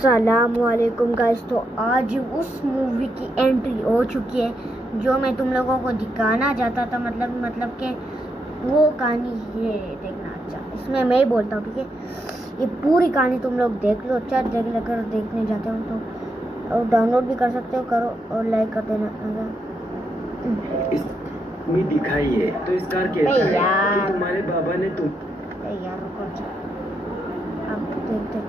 अस्सलामुअलैकुम गाइस। तो आज उस मूवी की एंट्री हो चुकी है जो मैं तुम लोगों को दिखाना चाहता था। मतलब कि वो कहानी ये देखना। अच्छा, इसमें मैं ही बोलता हूँ, ठीक है। ये पूरी कहानी तुम लोग देख लो। अच्छा, अगर देखने जाते हो तो और डाउनलोड भी कर सकते हो, करो और लाइक कर देना। इसमें दिखाई है तो इसका कहता है कि तुम्हारे बाबा ने यार रुको, अब देखते।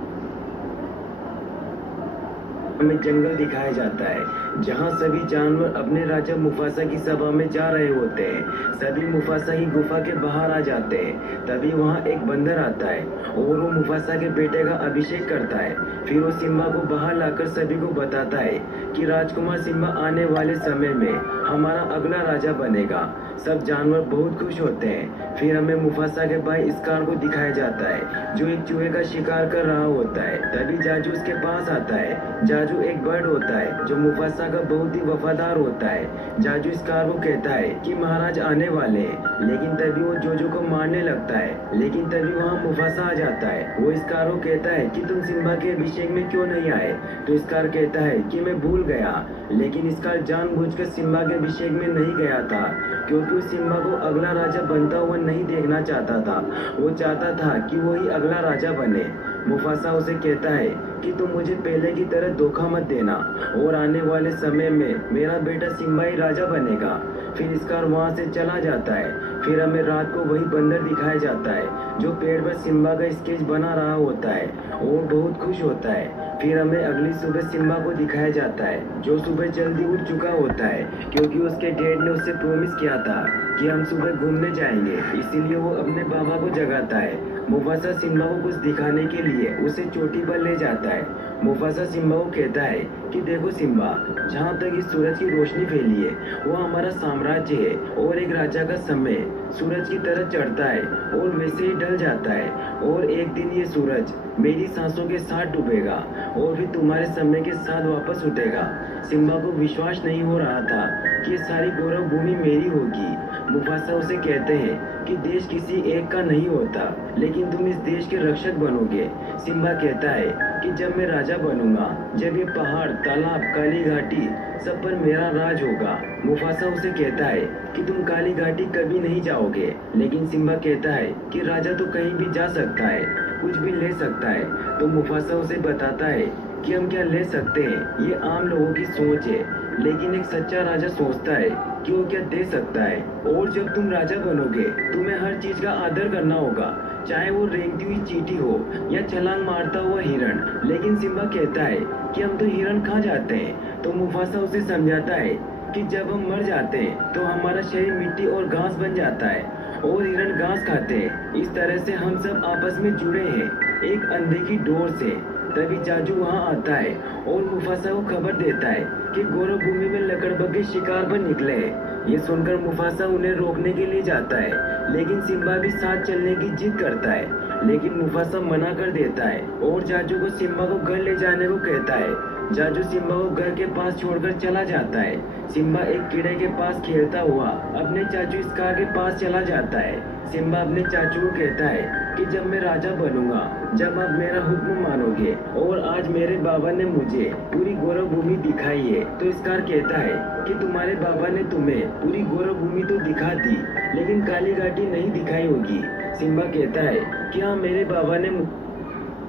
हमें जंगल दिखाया जाता है जहां सभी जानवर अपने राजा मुफासा की सभा में जा रहे होते हैं। सभी मुफासा की गुफा के बाहर आ जाते हैं। तभी वहां एक बंदर आता है और वो मुफासा के बेटे का अभिषेक करता है। फिर वो सिम्बा को बाहर लाकर सभी को बताता है कि राजकुमार सिम्बा आने वाले समय में हमारा अगला राजा बनेगा। सब जानवर बहुत खुश होते हैं। फिर हमें मुफासा के भाई स्कार को दिखाया जाता है जो एक चूहे का शिकार कर रहा होता है। तभी जाजू उसके पास आता है। जाजू एक बर्ड होता है जो मुफासा का बहुत ही वफादार होता है। जाजू स्कार को कहता है कि महाराज आने वाले हैं, लेकिन तभी वो जोजो को मारने लगता है। लेकिन तभी वहाँ मुफासा आ जाता है। वो स्कार को कहता है कि तुम सिम्बा के अभिषेक में क्यों नहीं आए। तो स्कार कहता है कि मैं भूल गया। लेकिन स्कार जानबूझकर सिम्बा के अभिषेक में नहीं गया था क्योंकि वो सिम्बा को अगला राजा बनता हुआ नहीं देखना चाहता था। वो चाहता था कि वो ही अगला राजा बने। मुफासा उसे कहता है कि तुम मुझे पहले की तरह धोखा मत देना और आने वाले समय में मेरा बेटा सिम्बा ही राजा बनेगा। फिर स्कार वहाँ से चला जाता है। फिर हमें रात को वही बंदर दिखाया जाता है जो पेड़ पर सिम्बा का स्केच बना रहा होता है और बहुत खुश होता है। फिर हमें अगली सुबह सिम्बा को दिखाया जाता है जो सुबह जल्दी उठ चुका होता है क्योंकि उसके डैड ने उससे प्रॉमिस किया था कि हम सुबह घूमने जाएंगे। इसीलिए वो अपने बाबा को जगाता है। मुफासा सिम्बा को कुछ दिखाने के लिए उसे चोटी पर ले जाता है। मुफासा सिम्बा को कहता है कि देखो सिम्बा, जहाँ तक इस सूरज की रोशनी फैली है वो हमारा साम्राज्य है और एक राजा का समय सूरज की तरह चढ़ता है और वैसे ही ढल जाता है और एक दिन ये सूरज मेरी सांसों के साथ डूबेगा और फिर तुम्हारे समय के साथ वापस उठेगा। सिम्बा को विश्वास नहीं हो रहा था कि सारी गौरव भूमि मेरी होगी। मुफासा उसे कहते हैं कि देश किसी एक का नहीं होता, लेकिन तुम इस देश के रक्षक बनोगे। सिम्बा कहता है कि जब मैं राजा बनूंगा, जब ये पहाड़, तालाब, काली घाटी सब पर मेरा राज होगा। मुफासा उसे कहता है कि तुम काली घाटी कभी नहीं जाओगे। लेकिन सिम्बा कहता है कि राजा तो कहीं भी जा सकता है, कुछ भी ले सकता है। तो मुफासा उसे बताता है कि हम क्या ले सकते हैं ये आम लोगों की सोच है, लेकिन एक सच्चा राजा सोचता है कि वो क्या दे सकता है। और जब तुम राजा बनोगे तुम्हें हर चीज का आदर करना होगा, चाहे वो रेंगती हुई चींटी हो या छलांग मारता हुआ हिरण। लेकिन सिम्बा कहता है कि हम तो हिरण खा जाते हैं। तो मुफासा उसे समझाता है कि जब हम मर जाते हैं तो हमारा शरीर मिट्टी और घास बन जाता है और हिरण घास खाते हैं। इस तरह से हम सब आपस में जुड़े हैं, एक अंधे की डोर से। तभी जाजू वहाँ आता है और मुफासा को खबर देता है कि गौरव भूमि में लकड़बग्घे शिकार पर निकले हैं। ये सुनकर मुफासा उन्हें रोकने के लिए जाता है, लेकिन सिम्बा भी साथ चलने की जिद करता है। लेकिन मुफासा मना कर देता है और जाजू को सिम्बा को घर ले जाने को कहता है। जाजू सिम्बा को घर के पास छोड़कर चला जाता है। सिम्बा एक कीड़े के पास खेलता हुआ अपने चाचू स्कार के पास चला जाता है। सिम्बा अपने चाचू को कहता है कि जब मैं राजा बनूंगा, जब आप मेरा हुक्म मानोगे। और आज मेरे बाबा ने मुझे पूरी गौरव भूमि दिखाई है। तो स्कार कहता है कि तुम्हारे बाबा ने तुम्हें पूरी गौरव भूमि तो दिखा दी, लेकिन काली घाटी नहीं दिखाई होगी। सिम्बा कहता है कि हाँ, मेरे बाबा ने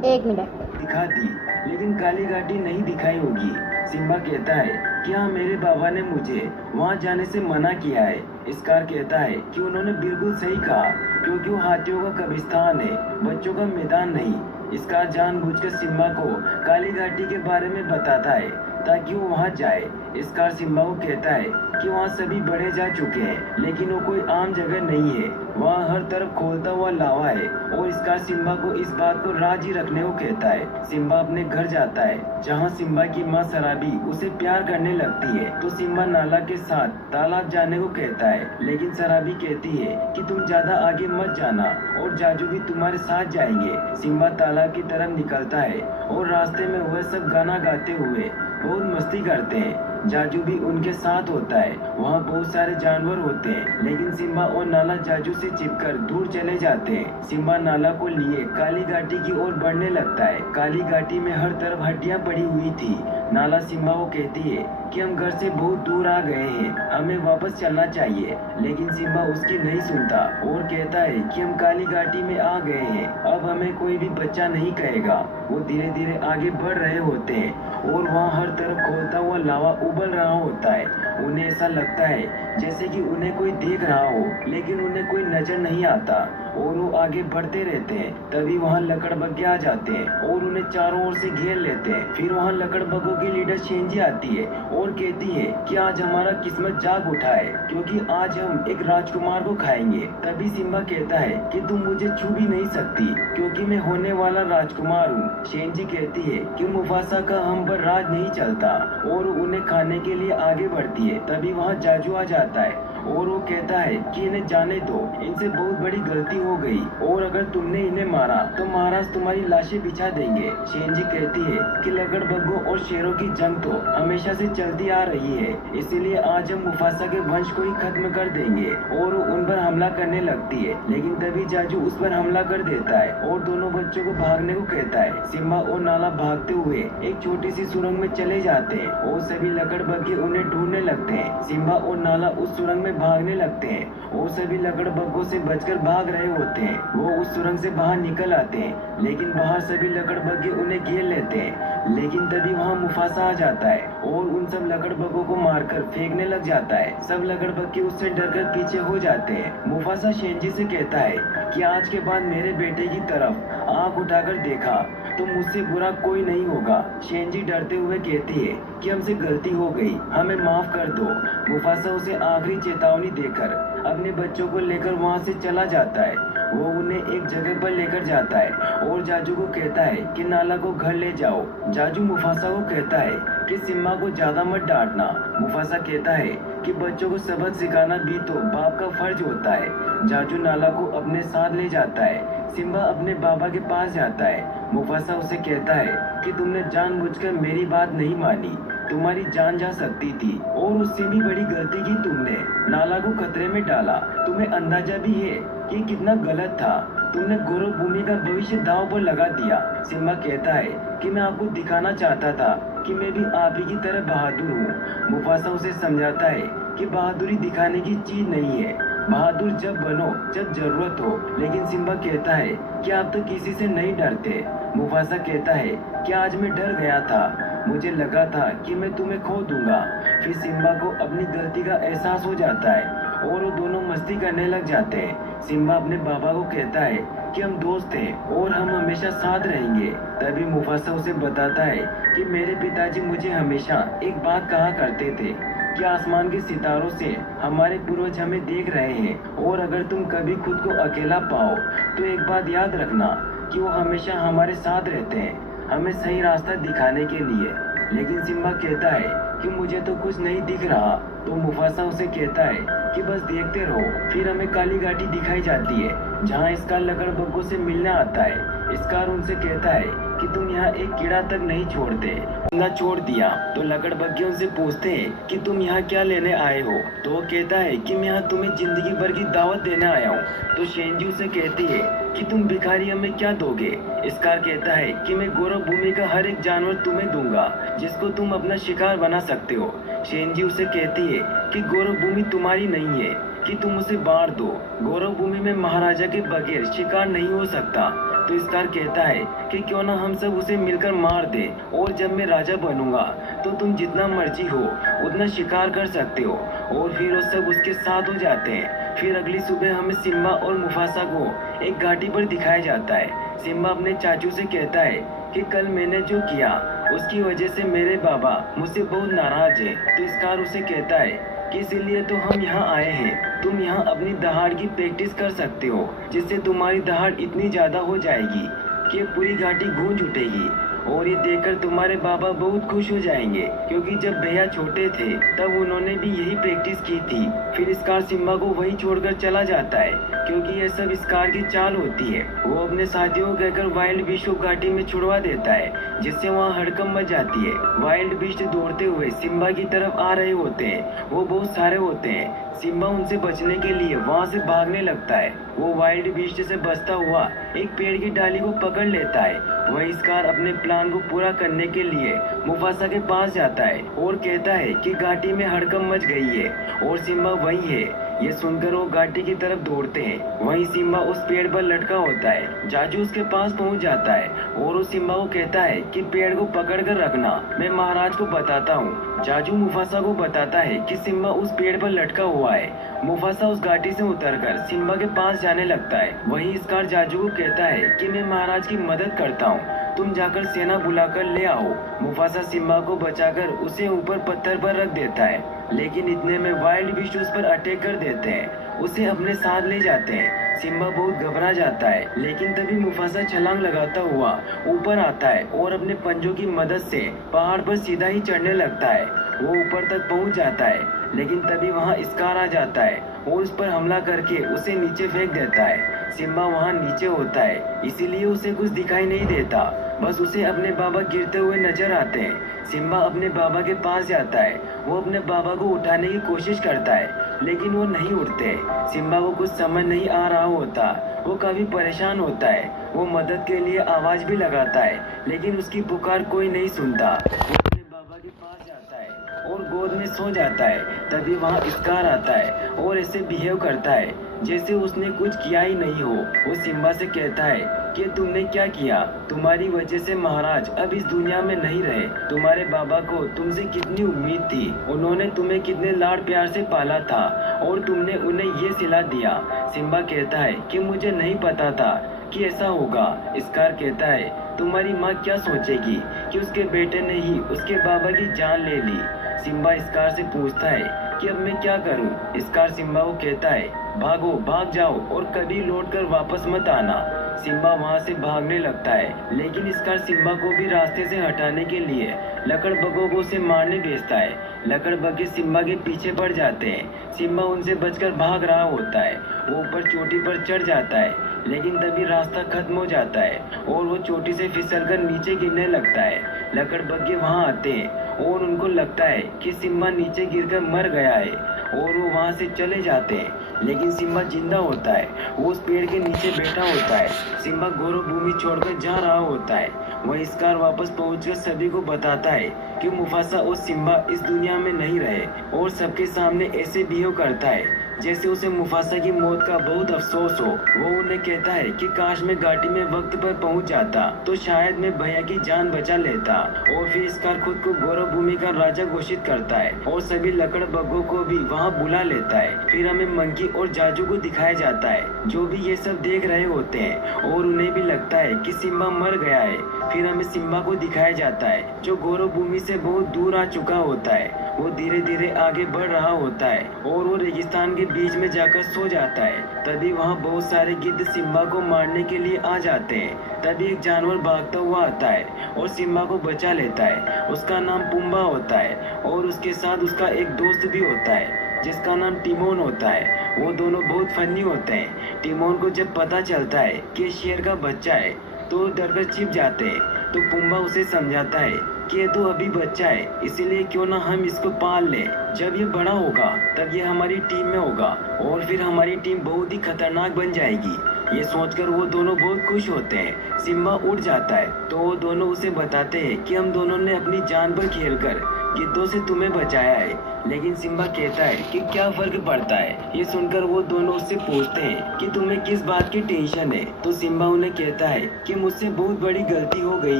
एक मिनट दिखा दी, लेकिन काली घाटी नहीं दिखाई होगी। सिम्बा कहता है कि हाँ, मेरे बाबा ने मुझे वहाँ जाने से मना किया है। स्कार कहता है कि उन्होंने बिल्कुल सही कहा क्योंकि वो हाथियों का कब्रिस्तान है, बच्चों का मैदान नहीं। स्कार जानबूझकर सिम्बा को काली घाटी के बारे में बताता है ताकि वो वहाँ जाए। स्कार सिम्बा को कहता है कि वहाँ सभी बड़े जा चुके हैं, लेकिन वो कोई आम जगह नहीं है। वहाँ हर तरफ खोलता हुआ लावा है। और स्कार सिम्बा को इस बात को राजी रखने को कहता है। सिम्बा अपने घर जाता है जहाँ सिम्बा की माँ सराबी उसे प्यार करने लगती है। तो सिम्बा नाला के साथ तालाब जाने को कहता है, लेकिन सराबी कहती है कि तुम ज्यादा आगे मत जाना और जाजू भी तुम्हारे साथ जाएंगे। सिम्बा तालाब की तरफ निकलता है और रास्ते में वह सब गाना गाते हुए बहुत मस्ती करते हैं। जाजू भी उनके साथ होता है। वहाँ बहुत सारे जानवर होते हैं, लेकिन सिम्बा और नाला जाजू से चिपकर दूर चले जाते हैं। सिम्बा नाला को लिए काली घाटी की ओर बढ़ने लगता है। काली घाटी में हर तरफ हड्डियां पड़ी हुई थी। नाला सिम्बा को कहती है कि हम घर से बहुत दूर आ गए हैं, हमें वापस चलना चाहिए। लेकिन सिम्बा उसकी नहीं सुनता और कहता है कि हम काली घाटी में आ गए हैं, अब हमें कोई भी बच्चा नहीं कहेगा। वो धीरे धीरे आगे बढ़ रहे होते हैं और वहाँ हर तरफ खोलता हुआ लावा उबल रहा होता है। उन्हें ऐसा लगता है जैसे कि उन्हें कोई देख रहा हो, लेकिन उन्हें कोई नजर नहीं आता और वो आगे बढ़ते रहते हैं। तभी वहाँ लकड़बग्गे आ जाते हैं और उन्हें चारों ओर से घेर लेते हैं। फिर वहाँ लकड़बग्गों की लीडर शेंजी आती है और कहती है कि आज हमारा किस्मत जाग उठा है, क्योंकि आज हम एक राजकुमार को खाएंगे। तभी सिम्बा कहता है कि तुम मुझे छू भी नहीं सकती, क्योंकि मैं होने वाला राजकुमार हूँ। शेंजी कहती है कि मुफासा का हम पर राज नहीं चलता और उन्हें खाने के लिए आगे बढ़ती है। तभी वहाँ जाजू आ जाता है और वो कहता है कि इन्हें जाने दो, इनसे बहुत बड़ी गलती हो गई और अगर तुमने इन्हें मारा तो महाराज तुम्हारी लाशें बिछा देंगे। शेंजी कहती है कि लकड़बग्गों और शेरों की जंग तो हमेशा से चलती आ रही है, इसीलिए आज हम मुफासा के वंश को ही खत्म कर देंगे और वो उन पर हमला करने लगती है। लेकिन तभी जाजू उस पर हमला कर देता है और दोनों बच्चों को भागने को कहता है। सिम्बा और नाला भागते हुए एक छोटी सी सुरंग में चले जाते हैं और सभी लकड़बग्गे उन्हें ढूंढने लगते हैं। सिम्बा और नाला उस सुरंग में भागने लगते हैं और सभी लकड़बग्गों से बचकर भाग रहे होते हैं। वो उस सुरंग से बाहर निकल आते हैं, लेकिन बाहर सभी लकड़बग्गे उन्हें घेर लेते हैं। लेकिन तभी वहाँ मुफासा आ जाता है और उन सब लकड़बग्गों को मारकर फेंकने लग जाता है। सब लकड़बग्गे उससे डरकर पीछे हो जाते हैं। मुफासा शेंजी से कहता है कि आज के बाद मेरे बेटे की तरफ आंख उठाकर देखा तो मुझसे बुरा कोई नहीं होगा। शेंजी डरते हुए कहती है कि हमसे गलती हो गई, हमें माफ कर दो। मुफासा उसे आखिरी चेतावनी देकर अपने बच्चों को लेकर वहाँ से चला जाता है। वो उन्हें एक जगह पर लेकर जाता है और जाजू को कहता है कि नाला को घर ले जाओ। जाजू मुफासा को कहता है कि सिम्बा को ज्यादा मत डांटना। मुफासा कहता है कि बच्चों को सबक सिखाना भी तो बाप का फर्ज होता है। जाजू नाला को अपने साथ ले जाता है। सिम्बा अपने बाबा के पास जाता है। मुफासा उसे कहता है कि तुमने जानबूझकर मेरी बात नहीं मानी, तुम्हारी जान जा सकती थी और उससे भी बड़ी गलती की तुमने, नाला को खतरे में डाला। तुम्हें अंदाजा भी है कि कितना गलत था, तुमने गौरव भूमि का भविष्य दांव पर लगा दिया। सिम्बा कहता है कि मैं आपको दिखाना चाहता था कि मैं भी आप ही की तरह बहादुर हूँ। मुफासा उसे समझाता है कि बहादुरी दिखाने की चीज नहीं है, बहादुर जब बनो जब जरूरत हो। लेकिन सिम्बा कहता है कि आप तो किसी से नहीं डरते। मुफासा कहता है कि आज मैं डर गया था, मुझे लगा था कि मैं तुम्हें खो दूंगा। फिर सिम्बा को अपनी गलती का एहसास हो जाता है और वो दोनों मस्ती करने लग जाते हैं। सिम्बा अपने बाबा को कहता है कि हम दोस्त हैं और हम हमेशा साथ रहेंगे। तभी मुफासा उसे बताता है कि मेरे पिताजी मुझे हमेशा एक बात कहा करते थे कि आसमान के सितारों से हमारे पूर्वज हमें देख रहे हैं और अगर तुम कभी खुद को अकेला पाओ तो एक बात याद रखना कि वो हमेशा हमारे साथ रहते हैं, हमें सही रास्ता दिखाने के लिए। लेकिन सिम्बा कहता है कि मुझे तो कुछ नहीं दिख रहा। तो मुफासा उसे कहता है कि बस देखते रहो। फिर हमें काली घाटी दिखाई जाती है जहाँ स्कार लकड़बग्गों से मिलने आता है। स्कार उनसे कहता है कि तुम यहाँ एक कीड़ा तक नहीं छोड़ते, न छोड़ दिया। तो लकड़बग्गे उनसे पूछते हैं कि तुम यहाँ क्या लेने आए हो। तो वो कहता है कि मैं यहाँ तुम्हें जिंदगी भर की दावत देने आया हूँ। तो शेंजी उसे कहती है कि तुम भिखारी हमें क्या दोगे। स्कार कहता है कि मैं गौरव भूमि का हर एक जानवर तुम्हें दूंगा जिसको तुम अपना शिकार बना सकते हो। शेंजी उसे कहती है कि गौरव भूमि तुम्हारी नहीं है कि तुम उसे बांट दो। गौरव भूमि में महाराजा के बगैर शिकार नहीं हो सकता। तो स्कार कहता है कि क्यों ना हम सब उसे मिलकर मार दे और जब मैं राजा बनूंगा तो तुम जितना मर्जी हो उतना शिकार कर सकते हो। और फिर वो सब उसके साथ हो जाते हैं। फिर अगली सुबह हमें सिम्बा और मुफासा को एक घाटी पर दिखाया जाता है। सिम्बा अपने चाचू से कहता है कि कल मैंने जो किया उसकी वजह से मेरे बाबा मुझसे बहुत नाराज है। तो स्कार उसे कहता है कि इसीलिए तो हम यहाँ आए हैं, तुम यहाँ अपनी दहाड़ की प्रैक्टिस कर सकते हो जिससे तुम्हारी दहाड़ इतनी ज्यादा हो जाएगी कि पूरी घाटी गूंज उठेगी और ये देखकर तुम्हारे बाबा बहुत खुश हो जाएंगे, क्योंकि जब भैया छोटे थे तब उन्होंने भी यही प्रैक्टिस की थी। फिर स्कार सिम्बा को वहीं छोड़कर चला जाता है, क्योंकि यह सब स्कार की चाल होती है। वो अपने साथियों को कहकर वाइल्ड बीस्ट को घाटी में छुड़वा देता है, जिससे वहाँ हड़कंप मच जाती है। वाइल्ड बीस्ट दौड़ते हुए सिम्बा की तरफ आ रहे होते हैं। वो बहुत सारे होते हैं। सिम्बा उनसे बचने के लिए वहाँ से भागने लगता है। वो वाइल्ड बीस्ट से बचता हुआ एक पेड़ की डाली को पकड़ लेता है। वही स्कार अपने प्लान को पूरा करने के लिए मुफासा के पास जाता है और कहता है कि घाटी में हड़कंप मच गई है और सिम्बा वही है। ये सुनकर वो घाटी की तरफ दौड़ते हैं। वहीं सिम्बा उस पेड़ पर लटका होता है। जाजू उसके पास पहुंच जाता है और उस सिम्बा को कहता है कि पेड़ को पकड़ कर रखना, मैं महाराज को बताता हूँ। जाजू मुफासा को बताता है कि सिम्बा उस पेड़ पर लटका हुआ है। मुफासा उस घाटी से उतरकर सिम्बा के पास जाने लगता है। वहीं स्कार जाजू को कहता है कि मैं महाराज की मदद करता हूँ, तुम जाकर सेना बुलाकर ले आओ। मुफासा सिम्बा को बचाकर उसे ऊपर पत्थर पर रख देता है, लेकिन इतने में वाइल्ड बीस्ट उस पर अटैक कर देते हैं, उसे अपने साथ ले जाते हैं। सिम्बा बहुत घबरा जाता है, लेकिन तभी मुफासा छलांग लगाता हुआ ऊपर आता है और अपने पंजों की मदद से पहाड़ पर सीधा ही चढ़ने लगता है। वो ऊपर तक पहुंच जाता है, लेकिन तभी वहां स्कार आ जाता है और उस पर हमला करके उसे नीचे फेंक देता है। सिम्बा वहां नीचे होता है, इसीलिए उसे कुछ दिखाई नहीं देता, बस उसे अपने बाबा गिरते हुए नजर आते हैं। सिम्बा अपने बाबा के पास जाता है। वो अपने बाबा को उठाने की कोशिश करता है, लेकिन वो नहीं उठते। सिम्बा को कुछ समझ नहीं आ रहा होता। वो काफी परेशान होता है। वो मदद के लिए आवाज भी लगाता है, लेकिन उसकी पुकार कोई नहीं सुनता। वो अपने बाबा के पास जाता है और गोद में सो जाता है। तभी वहाँ स्कार आता है और ऐसे बिहेव करता है जैसे उसने कुछ किया ही नहीं हो। वो सिम्बा से कहता है कि तुमने क्या किया, तुम्हारी वजह से महाराज अब इस दुनिया में नहीं रहे। तुम्हारे बाबा को तुमसे कितनी उम्मीद थी, उन्होंने तुम्हें कितने लाड प्यार से पाला था और तुमने उन्हें ये सिला दिया। सिम्बा कहता है कि मुझे नहीं पता था कि ऐसा होगा। स्कार कहता है तुम्हारी माँ क्या सोचेगी कि उसके बेटे ने ही उसके बाबा की जान ले ली। सिम्बा स्कार से पूछता है कि अब मैं क्या करूं? स्कार सिम्बा को कहता है भागो, भाग जाओ और कभी लौटकर वापस मत आना। सिम्बा वहां से भागने लगता है, लेकिन स्कार सिम्बा को भी रास्ते से हटाने के लिए लकड़बग्घों को उसे मारने भेजता है। लकड़बग्घे सिम्बा के पीछे पड़ जाते हैं। सिम्बा उनसे बचकर भाग रहा होता है। वो ऊपर चोटी पर चढ़ जाता है, लेकिन तभी रास्ता खत्म हो जाता है और वो चोटी से फिसलकर नीचे गिरने लगता है। लकड़बग्घे वहां आते हैं और उनको लगता है कि सिम्बा नीचे गिरकर मर गया है और वो वहां से चले जाते हैं, लेकिन सिम्बा जिंदा होता है। वो उस पेड़ के नीचे बैठा होता है। सिम्बा गौरव भूमि छोड़कर जा रहा होता है। वहीं स्कार वापस पहुंचकर सभी को बताता है कि मुफासा और सिम्बा इस दुनिया में नहीं रहे और सबके सामने ऐसे बिहेव करता है जैसे उसे मुफासा की मौत का बहुत अफसोस हो। वो उन्हें कहता है कि काश मैं घाटी में वक्त पर पहुंच जाता तो शायद मैं भैया की जान बचा लेता। और फिर स्कार खुद को गौरव भूमि का राजा घोषित करता है और सभी लकड़बग्घों को भी वहां बुला लेता है। फिर हमें मंकी और जाजू को दिखाया जाता है, जो भी ये सब देख रहे होते हैं और उन्हें भी लगता है कि सिम्बा मर गया है। फिर हमें सिम्बा को दिखाया जाता है, जो गौरव भूमि से बहुत दूर आ चुका होता है। वो धीरे धीरे आगे बढ़ रहा होता है और वो रेगिस्तान के बीच में जाकर सो जाता है। तभी वहाँ बहुत सारे गिद्ध सिम्बा को मारने के लिए आ जाते हैं। तभी एक जानवर भागता हुआ आता है और सिम्बा को बचा लेता है। उसका नाम पुम्बा होता है और उसके साथ उसका एक दोस्त भी होता है जिसका नाम टिमोन होता है। वो दोनों बहुत फनी होते हैं। टिमोन को जब पता चलता है कि शेर का बच्चा है तो डरकर छिप जाते हैं। तो पुम्बा उसे समझाता है कि ये तो अभी बच्चा है, इसीलिए क्यों ना हम इसको पाल लें। जब ये बड़ा होगा तब ये हमारी टीम में होगा और फिर हमारी टीम बहुत ही खतरनाक बन जाएगी। ये सोचकर वो दोनों बहुत खुश होते हैं। सिम्बा उठ जाता है तो वो दोनों उसे बताते हैं कि हम दोनों ने अपनी जान पर खेलकर गिद्धों से तुम्हें बचाया है। लेकिन सिम्बा कहता है कि क्या फर्क पड़ता है। ये सुनकर वो दोनों उससे पूछते हैं कि तुम्हें किस बात की टेंशन है। तो सिम्बा उन्हें कहता है कि मुझसे बहुत बड़ी गलती हो गई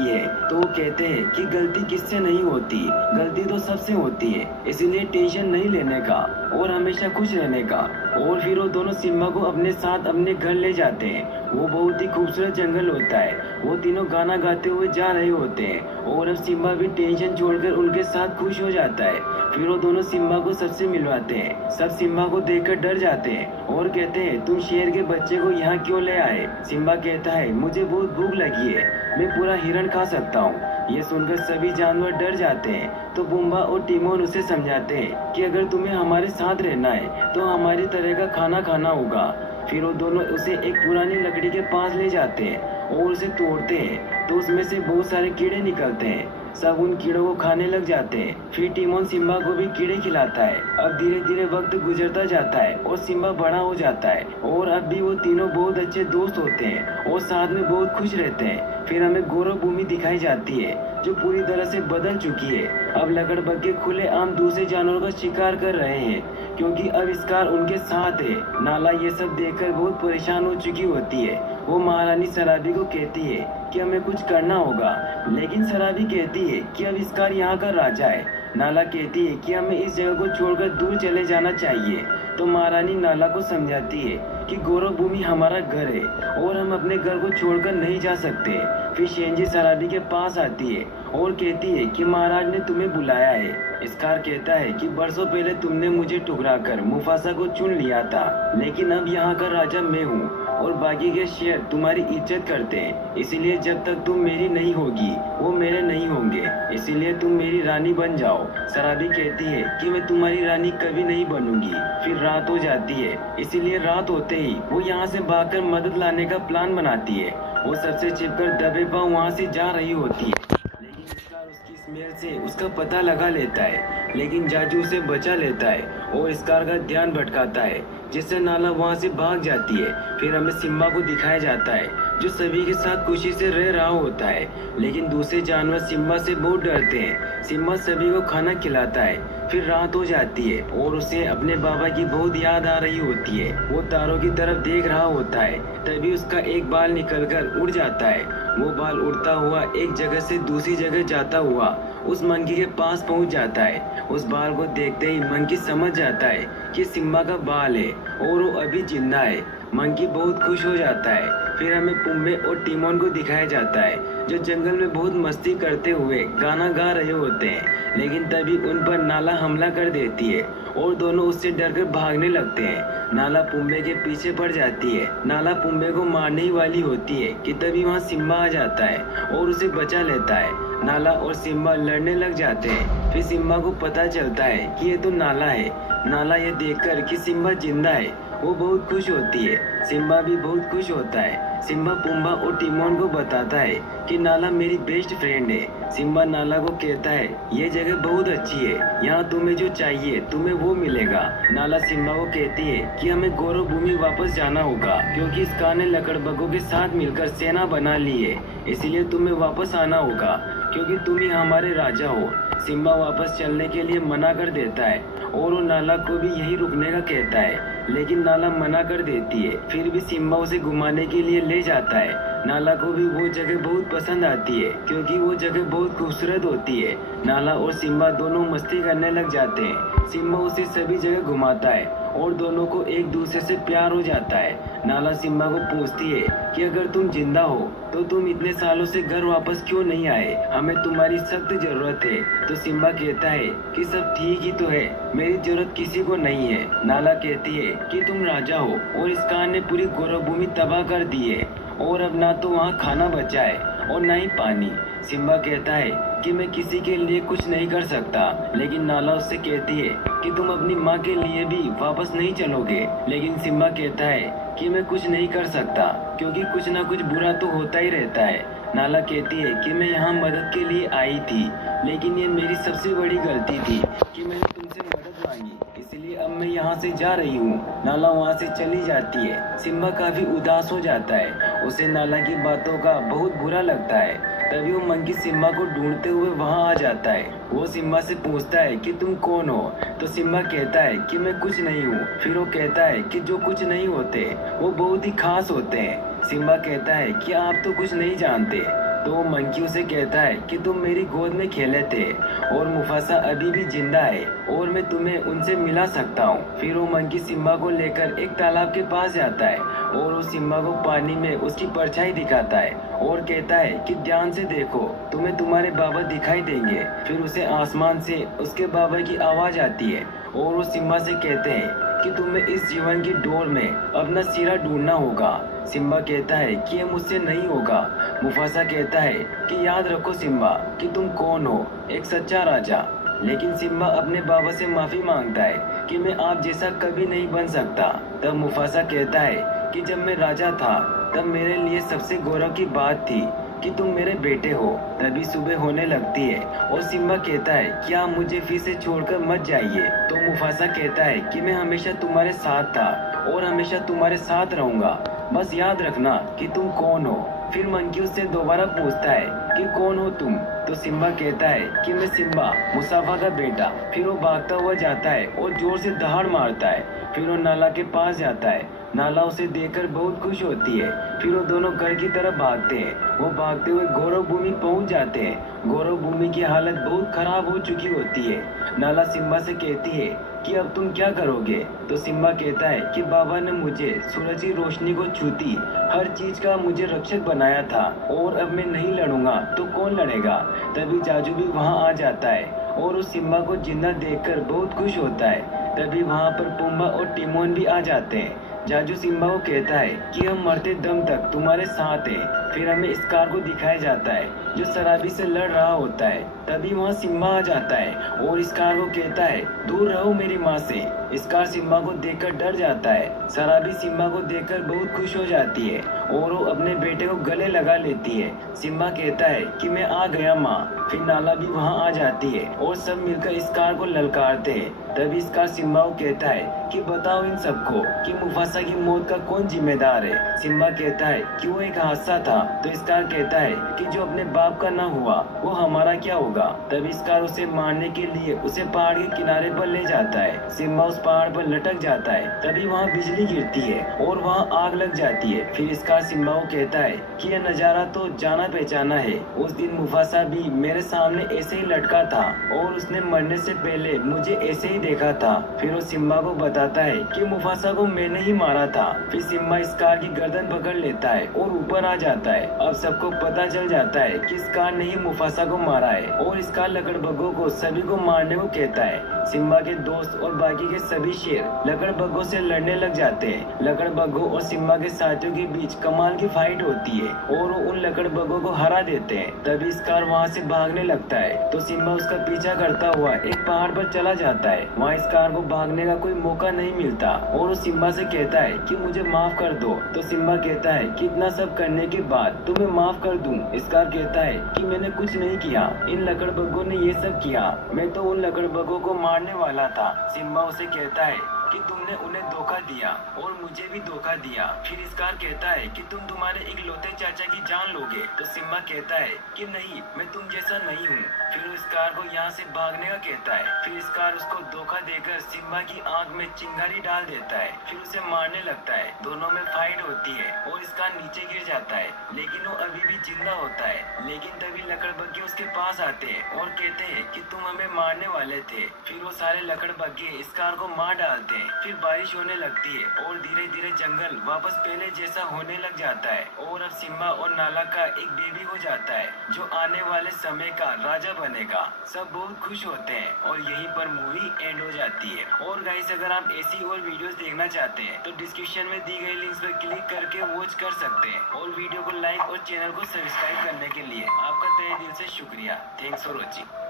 है। तो वो कहते हैं कि गलती किससे नहीं होती, गलती तो सबसे होती है, इसीलिए टेंशन नहीं लेने का और हमेशा खुश रहने का। और फिर वो दोनों सिम्बा को अपने साथ अपने घर ले जाते हैं। वो बहुत ही खूबसूरत जंगल होता है। वो तीनों गाना गाते हुए जा रहे होते हैं और अब सिम्बा भी टेंशन छोड़कर उनके साथ खुश हो जाता है। फिर वो दोनों सिम्बा को सबसे मिलवाते हैं। सब सिम्बा को देखकर डर जाते हैं और कहते हैं तुम शेर के बच्चे को यहाँ क्यों ले आए। सिम्बा कहता है मुझे बहुत भूख लगी है, मैं पूरा हिरण खा सकता हूँ। ये सुनकर सभी जानवर डर जाते हैं। तो पुम्बा और टिमोन उसे समझाते हैं कि अगर तुम्हें हमारे साथ रहना है तो हमारी तरह का खाना खाना होगा। फिर वो दोनों उसे एक पुरानी लकड़ी के पास ले जाते हैं और उसे तोड़ते हैं तो उसमें से बहुत सारे कीड़े निकलते हैं। सब उन कीड़ों को खाने लग जाते हैं। फिर टिमोन सिम्बा को भी कीड़े खिलाता है। अब धीरे धीरे वक्त गुजरता जाता है और सिम्बा बड़ा हो जाता है और अब भी वो तीनों बहुत अच्छे दोस्त होते हैं और साथ में बहुत खुश रहते हैं। फिर हमें गौरव भूमि दिखाई जाती है जो पूरी तरह से बदल चुकी है। अब लकड़बग्घे खुले आम दूसरे जानवरों का शिकार कर रहे हैं क्योंकि अब स्कार उनके साथ है। नाला ये सब देखकर बहुत परेशान हो चुकी होती है। वो महारानी शराबी को कहती है कि हमें कुछ करना होगा, लेकिन शराबी कहती है कि अब स्कार यहाँ का राजा है। नाला कहती है कि हमें इस जगह को छोड़कर दूर चले जाना चाहिए। तो महारानी नाला को समझाती है कि गौरव भूमि हमारा घर है और हम अपने घर को छोड़कर नहीं जा सकते। फिर शेंजी शराबी के पास आती है और कहती है कि महाराज ने तुम्हें बुलाया है। स्कार कहता है कि बरसों पहले तुमने मुझे ठुकराकर मुफासा को चुन लिया था, लेकिन अब यहाँ का राजा मैं हूँ और बाकी के शेर तुम्हारी इज्जत करते हैं। इसीलिए जब तक तुम मेरी नहीं होगी वो मेरे नहीं होंगे, इसीलिए तुम मेरी रानी बन जाओ। शराबी कहती है कि मैं तुम्हारी रानी कभी नहीं बनूंगी। फिर रात हो जाती है, इसीलिए रात होते ही वो यहाँ से भागकर मदद लाने का प्लान बनाती है। वो सबसे छिपकर दबे पांव वहाँ से जा रही होती है, लेकिन स्कार उसकी स्मेल से उसका पता लगा लेता है, लेकिन जाजू उसे बचा लेता है और स्कार का ध्यान भटकाता है, जिससे नाला वहाँ से भाग जाती है। फिर हमें सिम्बा को दिखाया जाता है जो सभी के साथ खुशी से रह रहा होता है, लेकिन दूसरे जानवर सिम्बा से बहुत डरते हैं। सिम्बा सभी को खाना खिलाता है। फिर रात हो जाती है और उसे अपने बाबा की बहुत याद आ रही होती है। वो तारों की तरफ देख रहा होता है, तभी उसका एक बाल निकलकर उड़ जाता है। वो बाल उड़ता हुआ एक जगह से दूसरी जगह जाता हुआ उस मंकी के पास पहुंच जाता है। उस बाल को देखते ही मंकी समझ जाता है कि सिम्बा का बाल है और वो अभी जिंदा है। मंकी बहुत खुश हो जाता है। फिर हमें पुम्बे और टिमोन को दिखाया जाता है जो जंगल में बहुत मस्ती करते हुए गाना गा रहे होते हैं, लेकिन तभी उन पर नाला हमला कर देती है और दोनों उससे डरकर भागने लगते हैं। नाला पुम्बे के पीछे पड़ जाती है। नाला पुम्बे को मारने ही वाली होती है कि तभी वहाँ सिम्बा आ जाता है और उसे बचा लेता है। नाला और सिम्बा लड़ने लग जाते हैं। फिर सिम्बा को पता चलता है कि ये तो नाला है। नाला ये देखकर कि सिम्बा जिंदा है वो बहुत खुश होती है। सिम्बा भी बहुत खुश होता है। सिम्बा पुम्बा और टिमोन को बताता है कि नाला मेरी बेस्ट फ्रेंड है। सिम्बा नाला को कहता है ये जगह बहुत अच्छी है, यहाँ तुम्हें जो चाहिए तुम्हें वो मिलेगा। नाला सिम्बा को कहती है कि हमें गौरव भूमि वापस जाना होगा क्योंकि स्कार ने लकड़बग्घों के साथ मिलकर सेना बना ली है, इसीलिए तुम्हें वापस आना होगा क्योंकि तुम ही हमारे राजा हो। सिम्बा वापस चलने के लिए मना कर देता है और वो नाला को भी यही रुकने का कहता है, लेकिन नाला मना कर देती है। फिर भी सिम्बा उसे घुमाने के लिए ले जाता है। नाला को भी वो जगह बहुत पसंद आती है क्योंकि वो जगह बहुत खूबसूरत होती है। नाला और सिम्बा दोनों मस्ती करने लग जाते हैं। सिम्बा उसे सभी जगह घुमाता है और दोनों को एक दूसरे से प्यार हो जाता है। नाला सिम्बा को पूछती है कि अगर तुम जिंदा हो तो तुम इतने सालों से घर वापस क्यों नहीं आए, हमें तुम्हारी सख्त जरूरत है। तो सिम्बा कहता है कि सब ठीक ही तो है, मेरी जरूरत किसी को नहीं है। नाला कहती है कि तुम राजा हो और स्कार ने पूरी गौरव भूमि तबाह कर दी है और अब ना तो वहाँ खाना बचा है और ना ही पानी। सिम्बा कहता है कि मैं किसी के लिए कुछ नहीं कर सकता, लेकिन नाला उससे कहती है कि तुम अपनी माँ के लिए भी वापस नहीं चलोगे। लेकिन सिम्बा कहता है कि मैं कुछ नहीं कर सकता क्योंकि कुछ ना कुछ बुरा तो होता ही रहता है। नाला कहती है कि मैं यहाँ मदद के लिए आई थी, लेकिन ये मेरी सबसे बड़ी गलती थी कि मैंने तुमसे मदद मांगी, इसलिए अब मैं यहाँ से जा रही हूँ। नाला वहाँ से चली जाती है। सिम्बा काफी उदास हो जाता है, उसे नाला की बातों का बहुत बुरा लगता है। तभी वो मंकी सिम्बा को ढूंढते हुए वहाँ आ जाता है। वो सिम्बा से पूछता है कि तुम कौन हो। तो सिम्बा कहता है कि मैं कुछ नहीं हूँ। फिर वो कहता है कि जो कुछ नहीं होते वो बहुत ही खास होते हैं। सिम्बा कहता है कि आप तो कुछ नहीं जानते। तो वो मंकी उसे कहता है कि तुम मेरी गोद में खेले थे और मुफासा अभी भी जिंदा है और मैं तुम्हें उनसे मिला सकता हूँ। फिर वो मंकी सिम्बा को लेकर एक तालाब के पास जाता है और वो सिम्बा को पानी में उसकी परछाई दिखाता है और कहता है कि ध्यान से देखो, तुम्हें तुम्हारे बाबा दिखाई देंगे। फिर उसे आसमान से उसके बाबा की आवाज आती है और वो सिम्बा से कहते हैं कि तुम्हें इस जीवन की डोर में अपना सिरा ढूंढना होगा। सिम्बा कहता है कि ये मुझसे नहीं होगा। मुफासा कहता है कि याद रखो सिम्बा कि तुम कौन हो, एक सच्चा राजा। लेकिन सिम्बा अपने बाबा से माफी मांगता है कि मैं आप जैसा कभी नहीं बन सकता। तब मुफासा कहता है कि जब मैं राजा था तब मेरे लिए सबसे गौरव की बात थी कि तुम मेरे बेटे हो। तभी सुबह होने लगती है और सिम्बा कहता है कि आप मुझे फिर से छोड़कर मत जाइए। तो मुफासा कहता है कि मैं हमेशा तुम्हारे साथ था और हमेशा तुम्हारे साथ रहूंगा, बस याद रखना कि तुम कौन हो। फिर मंकी उससे दोबारा पूछता है कि कौन हो तुम। तो सिम्बा कहता है कि मैं सिम्बा, मुसाफा का बेटा। फिर वो भागता हुआ जाता है और जोर से दहाड़ मारता है। फिर वो नाला के पास जाता है। नाला उसे देखकर बहुत खुश होती है। फिर वो दोनों घर की तरफ भागते हैं। वो भागते हुए गौरव भूमि पहुंच जाते हैं। गौरव भूमि की हालत बहुत खराब हो चुकी होती है। नाला सिम्बा से कहती है कि अब तुम क्या करोगे। तो सिम्बा कहता है कि बाबा ने मुझे सूरज की रोशनी को छूती हर चीज का मुझे रक्षक बनाया था और अब मैं नहीं लड़ूंगा तो कौन लड़ेगा। तभी जाजू भी वहां आ जाता है और उस सिम्बा को जिंदा देखकर बहुत खुश होता है। तभी वहां पर पुम्बा और टिमोन भी आ जाते हैं। जाजू सिम्बा को कहता है कि हम मरते दम तक तुम्हारे साथ हैं। फिर हमें स्कार को दिखाया जाता है जो शराबी से लड़ रहा होता है। तभी वहाँ सिम्बा आ जाता है और स्कार को कहता है दूर रहो मेरी माँ से। स्कार सिम्बा को देखकर डर जाता है। शराबी सिम्बा को देखकर बहुत खुश हो जाती है और वो अपने बेटे को गले लगा लेती है। सिम्बा कहता है कि मैं आ गया माँ। फिर नाला भी वहाँ आ जाती है और सब मिलकर स्कार को ललकारते हैं। तभी स्कार सिम्बा को कहता है कि बताओ इन सबको कि मुफासा की मौत का कौन जिम्मेदार है। सिम्बा कहता है कि वो एक हादसा था। तो स्कार कहता है कि जो अपने बाप का ना हुआ वो हमारा क्या होगा। तभी स्कार उसे मारने के लिए उसे पहाड़ के किनारे पर ले जाता है। सिम्बा उस पहाड़ पर लटक जाता है। तभी वहाँ बिजली गिरती है और वहाँ आग लग जाती है। फिर स्कार सिम्बा को कहता है कि यह नजारा तो जाना पहचाना है। उस दिन मुफासा भी मेरे सामने ऐसे ही लटका था और उसने मरने से पहले मुझे ऐसे ही देखा था। फिर वो सिम्बा को बताता है कि मुफासा को मैंने ही मारा था। फिर सिम्बा स्कार की गर्दन पकड़ लेता है और ऊपर आ जाता है। अब सबको पता चल जाता है कि स्कार ने ही मुफासा को मारा है और स्कार लकड़बग्गों को सभी को मारने को कहता है। सिम्बा के दोस्त और बाकी के सभी शेर लकड़बग्गों से लड़ने लग जाते हैं। लकड़बग्गों और सिम्बा के साथियों के बीच कमाल की फाइट होती है और वो उन लकड़बग्गों को हरा देते हैं। तभी स्कार वहाँ से भागने लगता है तो सिम्बा उसका पीछा करता हुआ एक पहाड़ पर चला जाता है। वहाँ स्कार को भागने का कोई मौका नहीं मिलता और वो सिम्बा से कहता है कि मुझे माफ कर दो। तो सिम्बा कहता है कि इतना सब करने के बाद तुम्हें माफ कर दूं। स्कार कहता है कि मैंने कुछ नहीं किया, इन लकड़बग्गों ने ये सब किया, मैं तो उन लकड़बग्गों को मारने वाला था। सिम्बा उसे कहता है कि तुमने उन्हें धोखा दिया और मुझे भी धोखा दिया। फिर स्कार कहता है कि तुम तुम्हारे इकलौते चाचा की जान लोगे। तो सिम्बा कहता है कि नहीं, मैं तुम जैसा नहीं हूँ। फिर वो स्कार को यहाँ से भागने का कहता है। फिर स्कार उसको धोखा देकर सिम्बा की आंख में चिंगारी डाल देता है। फिर उसे मारने लगता है। दोनों में फाइट होती है और स्कार नीचे गिर जाता है लेकिन वो अभी भी जिंदा होता है। लेकिन तभी लकड़बग्गे उसके पास आते हैं और कहते हैं कि तुम हमें मारने वाले थे। फिर वो सारे लकड़बग्गे स्कार को मार डालते हैं। फिर बारिश होने लगती है और धीरे धीरे जंगल वापस पहले जैसा होने लग जाता है और अब सिम्बा और नाला का एक बेबी हो जाता है जो आने वाले समय का राजा बनेगा। सब बहुत खुश होते हैं और यहीं पर मूवी एंड हो जाती है। और गाइस, अगर आप ऐसी और वीडियोस देखना चाहते हैं तो डिस्क्रिप्शन में दी गई लिंक्स पर क्लिक करके वॉच कर सकते हैं। और वीडियो को लाइक और चैनल को सब्सक्राइब करने के लिए आपका तहे दिल से शुक्रिया। Thanks for watching.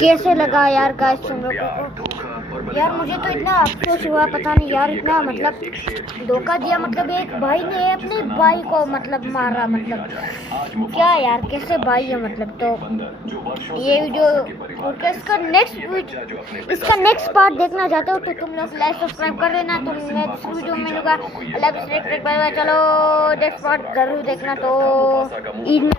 कैसे लगा यार गाइस तुम लोगों को? यार मुझे तो इतना अफसोस हुआ, पता नहीं यार, इतना मतलब धोखा दिया। मतलब एक भाई ने अपने भाई को मतलब मारा, मतलब क्या यार, कैसे भाई है मतलब। तो ये वीडियो इसका नेक्स्ट पार्ट देखना चाहते हो तो तुम लोग लाइक सब्सक्राइब कर लेना। तो नेक्स्ट वीडियो में चलो नेक्स्ट पार्ट जरूर देखना। तो ईद में